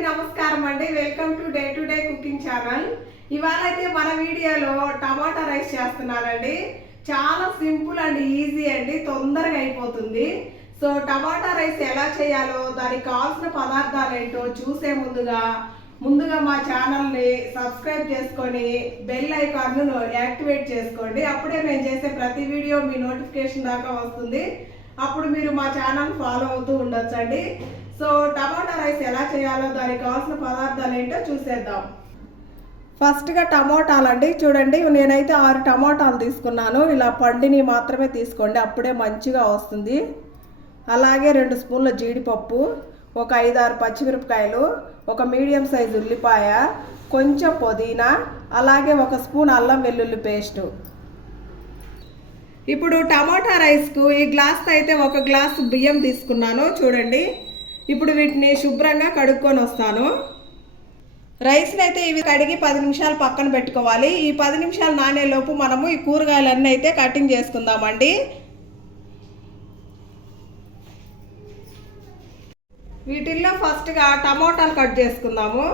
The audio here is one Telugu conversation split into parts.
అందరికి నమస్కారం అండి. Welcome to day cooking channel. ఇవాళ అయితే మన వీడియోలో టమాటా రైస్ చేస్తున్నానండి. చాలా సింపుల్ అండ్ ఈజీ అండి, తొందరగా అయిపోతుంది. సో టమాటా రైస్ ఎలా చేయాలో, దానికి కావాల్సిన పదార్థాలు ఏంటో చూసే ముందుగా మా ఛానల్ని సబ్స్క్రైబ్ చేసుకొని బెల్ ఐకాన్ను యాక్టివేట్ చేసుకోండి. అప్పుడే మేము చేసే ప్రతి వీడియో మీ నోటిఫికేషన్ దాకా వస్తుంది. అప్పుడు మీరు మా ఛానల్ ఫాలో అవుతూ ఉండొచ్చండి. సో టమాటా రైస్ ఎలా చేయాలో, దానికి కావాల్సిన పదార్థాలు ఏంటో చూసేద్దాం. ఫస్ట్గా టమాటాలు అండి. చూడండి, నేనైతే 6 టమాటాలు తీసుకున్నాను. ఇలా పండిని మాత్రమే తీసుకోండి, అప్పుడే మంచిగా వస్తుంది. అలాగే 2 స్పూన్ల జీడిపప్పు, ఒక 5-6 పచ్చిమిరపకాయలు, ఒక మీడియం సైజు ఉల్లిపాయ, కొంచెం పుదీనా, అలాగే 1 స్పూన్ అల్లం వెల్లుల్లి పేస్టు. ఇప్పుడు టమాటా రైస్కు ఈ గ్లాస్తో అయితే 1 గ్లాసు బియ్యం తీసుకున్నాను. చూడండి, ఇప్పుడు వీటిని శుభ్రంగా కడుక్కొని వస్తాను. రైస్ని అయితే ఇవి కడిగి 10 నిమిషాలు పక్కన పెట్టుకోవాలి. ఈ 10 నిమిషాలు నానేలోపు మనము ఈ కూరగాయలన్నీ అయితే కటింగ్ చేసుకుందామండి. వీటిల్లో ఫస్ట్గా టమాటాలు కట్ చేసుకుందాము.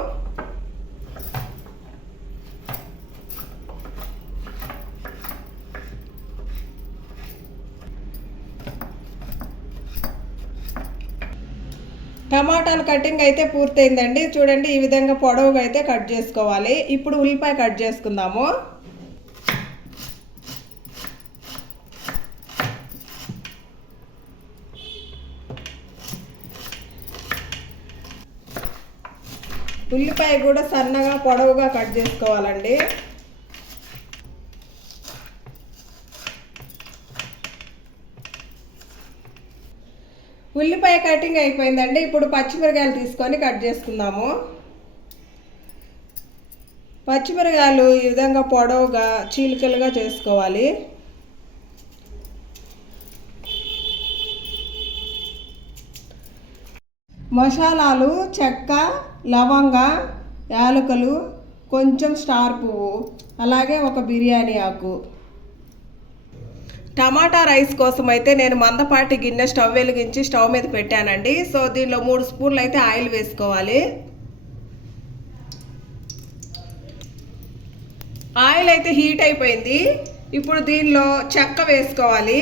టమాటాలు కటింగ్ అయితే పూర్తయిందండి. చూడండి, ఈ విధంగా పొడవుగా అయితే కట్ చేసుకోవాలి. ఇప్పుడు ఉల్లిపాయ కట్ చేసుకుందాము. ఉల్లిపాయ కూడా సన్నగా పొడవుగా కట్ చేసుకోవాలండి. ఉల్లిపాయ కటింగ్ అయిపోయిందండి. ఇప్పుడు పచ్చిమిరకాయలు తీసుకొని కట్ చేసుకుందాము. పచ్చిమిరకాయలు ఈ విధంగా పొడవుగా చీలికలుగా చేసుకోవాలి. మసాలాలు చెక్క, లవంగ, యాలకులు, కొంచెం స్టార్ పువ్వు, అలాగే 1 బిర్యానీ ఆకు. టమాటా రైస్ కోసం అయితే నేను మందపాటి గిన్నె స్టవ్ వెలిగించి స్టవ్ మీద పెట్టానండి. సో దీనిలో 3 స్పూన్లు అయితే ఆయిల్ వేసుకోవాలి. ఆయిల్ అయితే హీట్ అయిపోయింది. ఇప్పుడు దీనిలో చెక్క వేసుకోవాలి,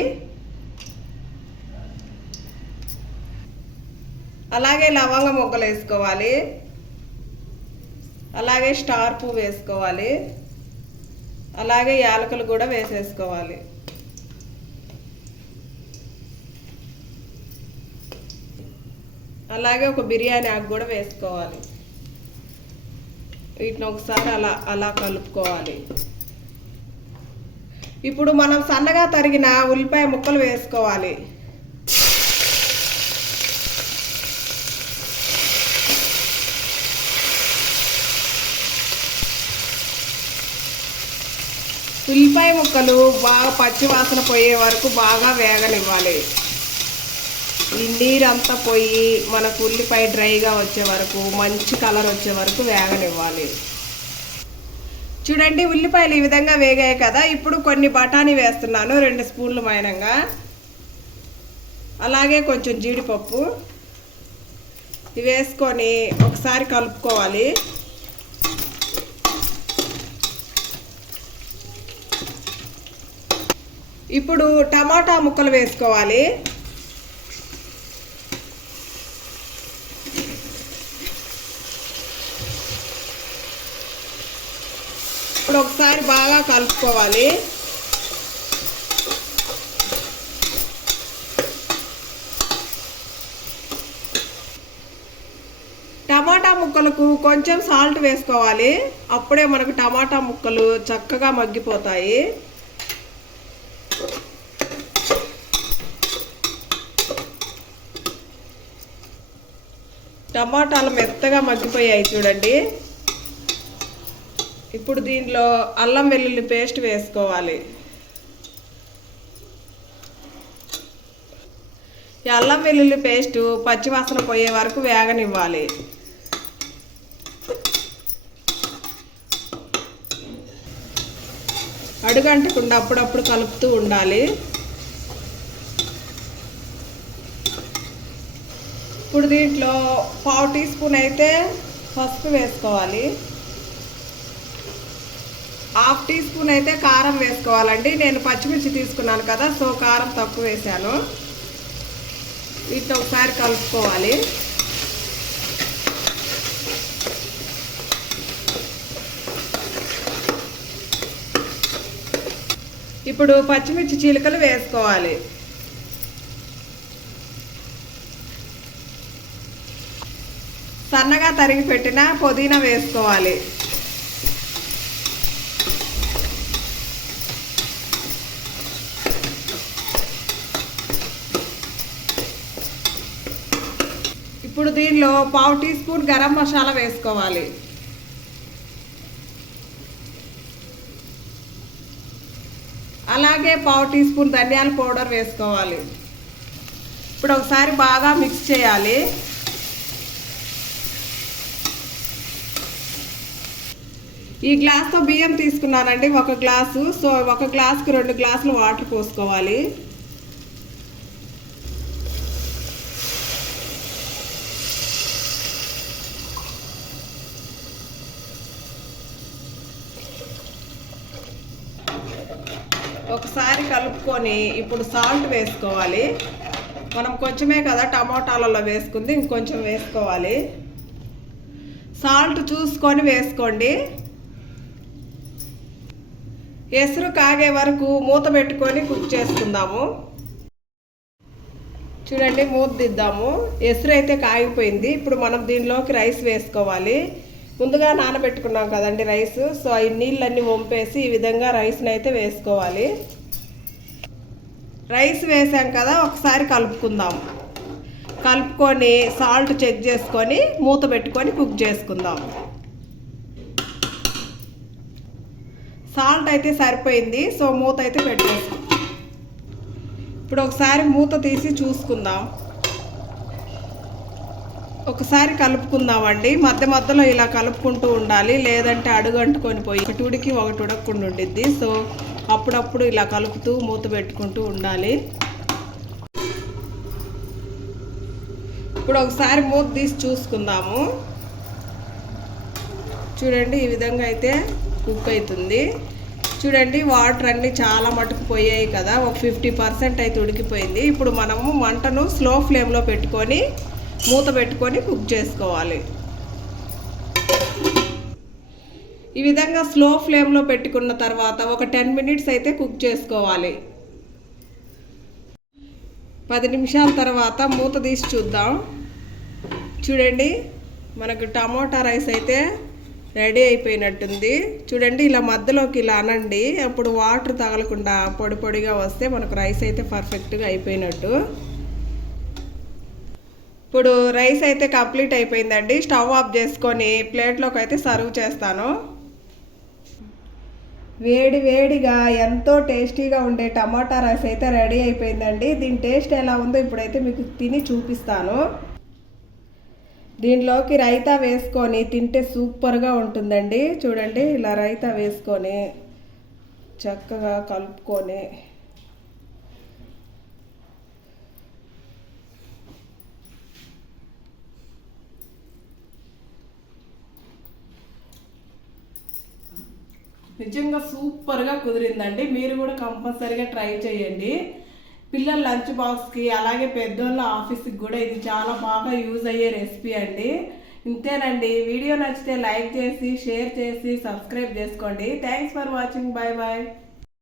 అలాగే లవంగ మొగ్గలు వేసుకోవాలి, అలాగే స్టార్ పువ్వు వేసుకోవాలి, అలాగే యాలకులు కూడా వేసేసుకోవాలి. అలాగే 1 బిర్యానీ ఆకు కూడా వేసుకోవాలి. వీటిని ఒకసారి అలా కలుపుకోవాలి. ఇప్పుడు మనం సన్నగా తరిగిన ఉల్లిపాయ ముక్కలు వేసుకోవాలి. ఉల్లిపాయ ముక్కలు బాగా పచ్చి వాసన పోయే వరకు బాగా వేగనివ్వాలి. ఈ నీరంతా పోయి మనకు ఉల్లిపాయ డ్రైగా వచ్చే వరకు, మంచి కలర్ వచ్చే వరకు వేగనివ్వాలి. చూడండి, ఉల్లిపాయలు ఈ విధంగా వేగాయి కదా. ఇప్పుడు కొన్ని బఠానీ వేస్తున్నాను, 2 స్పూన్లు మైనంగా, అలాగే కొంచెం జీడిపప్పు. ఇవి వేసుకొని ఒకసారి కలుపుకోవాలి. ఇప్పుడు టమాటా ముక్కలు వేసుకోవాలి. ఇప్పుడు ఒకసారి బాగా కలుపుకోవాలి. టమాటా ముక్కలకు కొంచెం సాల్ట్ వేసుకోవాలి. అప్పుడే మనకు టమాటా ముక్కలు చక్కగా మగ్గిపోతాయి. టమాటాలు మెత్తగా మగ్గిపోయాయి చూడండి. ఇప్పుడు దీనిలో అల్లం వెల్లుల్లి పేస్ట్ వేసుకోవాలి. ఈ అల్లం వెల్లుల్లి పేస్టు పచ్చివాసన పోయే వరకు వేగనివ్వాలి. అడుగంటకుండా అప్పుడప్పుడు కలుపుతూ ఉండాలి. ఇప్పుడు దీంట్లో 1/2 టీ స్పూన్ అయితే పసుపు వేసుకోవాలి. హాఫ్ టీ స్పూన్ అయితే కారం వేసుకోవాలండి. నేను పచ్చిమిర్చి తీసుకున్నాను కదా, సో కారం తక్కువ వేసాను. వీటిని ఒకసారి కలుపుకోవాలి. ఇప్పుడు పచ్చిమిర్చి చీలికలు వేసుకోవాలి. సన్నగా తరిగి పెట్టిన పుదీనా వేసుకోవాలి. ఇప్పుడు దీనిలో పావు టీ స్పూన్ గరం మసాలా వేసుకోవాలి. అలాగే పావు టీ స్పూన్ ధనియాల పౌడర్ వేసుకోవాలి. ఇప్పుడు ఒకసారి బాగా మిక్స్ చేయాలి. ఈ గ్లాస్తో బియ్యం తీసుకున్నానండి, 1 గ్లాసు. సో 1 గ్లాస్కి 2 గ్లాసులు వాటర్ పోసుకోవాలి. ఒకసారి కలుపుకొని ఇప్పుడు సాల్ట్ వేసుకోవాలి. మనం కొంచెమే కదా టమోటాలలో వేసుకుంది, ఇంకొంచెం వేసుకోవాలి. సాల్ట్ చూసుకొని వేసుకోండి. ఎసురు కాగే వరకు మూత పెట్టుకొని కుక్ చేసుకుందాము. చూడండి, మూత దిద్దాము. ఎసురు అయితే కాగిపోయింది. ఇప్పుడు మనం దీనిలోకి రైస్ వేసుకోవాలి. ముందుగా నానబెట్టుకున్నాం కదండి రైస్, సో ఈ నీళ్ళన్నీ వంపేసి ఈ విధంగా రైస్ని అయితే వేసుకోవాలి. రైస్ వేసాం కదా, ఒకసారి కలుపుకుందాం. కలుపుకొని సాల్ట్ చెక్ చేసుకొని మూత పెట్టుకొని కుక్ చేసుకుందాం. సాల్ట్ అయితే సరిపోయింది, సో మూత అయితే పెట్టేస్తాం. ఇప్పుడు ఒకసారి మూత తీసి చూసుకుందాం. ఒకసారి కలుపుకుందామండి. మధ్య మధ్యలో ఇలా కలుపుకుంటూ ఉండాలి, లేదంటే అడుగంటుకొని పోయి ఒకటి ఉడికి ఒకటి ఉడకకుండా ఉండిద్ది. సో అప్పుడప్పుడు ఇలా కలుపుతూ మూత పెట్టుకుంటూ ఉండాలి. ఇప్పుడు ఒకసారి మూత తీసి చూసుకుందాము. చూడండి, ఈ విధంగా అయితే కుక్ అవుతుంది. చూడండి, వాటర్ అన్నీ చాలా మటుకు పోయాయి కదా, ఒక 50% అయితే ఉడికిపోయింది. ఇప్పుడు మనము మంటను స్లో ఫ్లేమ్లో పెట్టుకొని మూత పెట్టుకొని కుక్ చేసుకోవాలి. ఈ విధంగా స్లో ఫ్లేమ్లో పెట్టుకున్న తర్వాత ఒక 10 మినిట్స్ అయితే కుక్ చేసుకోవాలి. 10 నిమిషాల తర్వాత మూత తీసి చూద్దాం. చూడండి, మనకు టమోటా రైస్ అయితే రెడీ అయిపోయినట్టుంది. చూడండి, ఇలా మధ్యలోకి ఇలా అనండి, అప్పుడు వాటర్ తగలకుండా పొడి పొడిగా వస్తే మనకు రైస్ అయితే పర్ఫెక్ట్గా అయిపోయినట్టు. ఇప్పుడు రైస్ అయితే కంప్లీట్ అయిపోయిందండి. స్టవ్ ఆఫ్ చేసుకొని ప్లేట్లోకి అయితే సర్వ్ చేస్తాను. వేడి వేడిగా ఎంతో టేస్టీగా ఉండే టమాటా రైస్ అయితే రెడీ అయిపోయిందండి. దీని టేస్ట్ ఎలా ఉందో ఇప్పుడైతే మీకు తిని చూపిస్తాను. దీనిలోకి రైతా వేసుకొని తింటే సూపర్గా ఉంటుందండి. చూడండి, ఇలా రైతా వేసుకొని చక్కగా కలుపుకొని నిజంగా సూపర్గా కుదిరిందండి. మీరు కూడా కంపల్సరీగా ట్రై చేయండి. పిల్లల లంచ్ బాక్స్కి, అలాగే పెద్దోళ్ళ ఆఫీస్కి కూడా ఇది చాలా బాగా యూజ్ అయ్యే రెసిపీ అండి. ఇంతేనండి. వీడియో నచ్చితే లైక్ చేసి, షేర్ చేసి, సబ్స్క్రైబ్ చేసుకోండి. Thanks for watching. Bye bye.